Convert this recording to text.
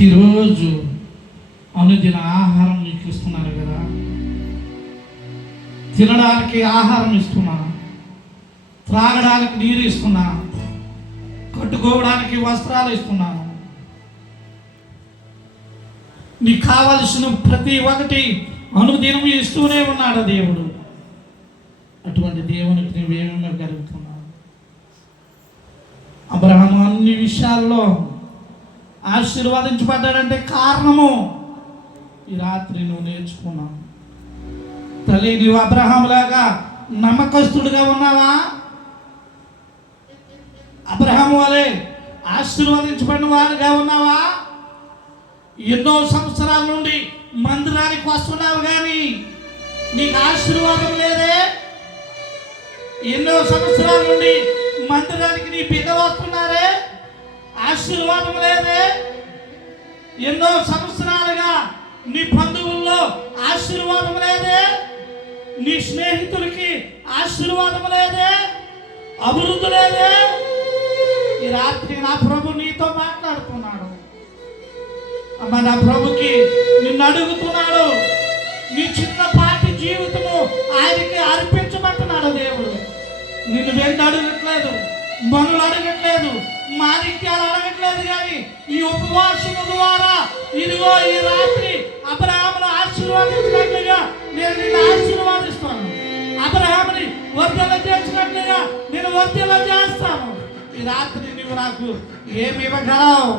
ప్రతిరోజు అనుదిన ఆహారం నీకు ఇస్తున్నాను కదా, తినడానికి ఆహారం ఇస్తున్నా, త్రాగడానికి నీరు ఇస్తున్నా, కట్టుకోవడానికి వస్త్రాలు ఇస్తున్నాను. నీకు కావలసిన ప్రతి ఒక్కటి అనుదినం ఇస్తూనే ఉన్నాడు దేవుడు. అటువంటి దేవునికి నువ్వేమేమో కలుగుతున్నావు. అబ్రహాము అన్ని విషయాల్లో ఆశీర్వదించబడ్డాడంటే కారణము ఈ రాత్రి నువ్వు నేర్చుకున్నావు. తల్లి, నువ్వు అబ్రహాములాగా నమ్మకస్తుడిగా ఉన్నావా? అబ్రహాము వలె ఆశీర్వదించబడిన వాడిగా ఉన్నావా? ఎన్నో సంవత్సరాల నుండి మందిరానికి వస్తున్నావు కానీ నీకు ఆశీర్వాదం లేదే. ఎన్నో సంవత్సరాల నుండి మందిరానికి నీ బిడ్డ వస్తున్నారే, ఆశీర్వాదం లేదే. ఎన్నో సంవత్సరాలుగా నీ బంధువుల్లో ఆశీర్వాదం లేదే, నీ స్నేహితులకి ఆశీర్వాదం లేదే, అభివృద్ధి లేదే. ఈ రాత్రి నా ప్రభు నీతో మాట్లాడుతున్నాడు. అమ్మ, నా ప్రభుకి నిన్ను అడుగుతున్నాడు. నీ చిన్నపాటి జీవితము ఆయనకి అర్పించమంటున్నాడు దేవుడు. నిన్ను వెంట అడగట్లేదు, మనులు అడగట్లేదు, మాణిక్యాలు అడగట్లేదు. కానీ ఈ ఉపవాసం ద్వారా ఇదిగో ఈ రాత్రి అబ్రహామును ఆశీర్వాదించినట్లుగా నేను నిన్ను ఆశీర్వాదిస్తాను. అబ్రహాముని వర్ధల చేసినట్లుగా నేను వర్ధల చేస్తాను. ఈ రాత్రి నువ్వు నాకు ఏమి ఇవ్వగలవు?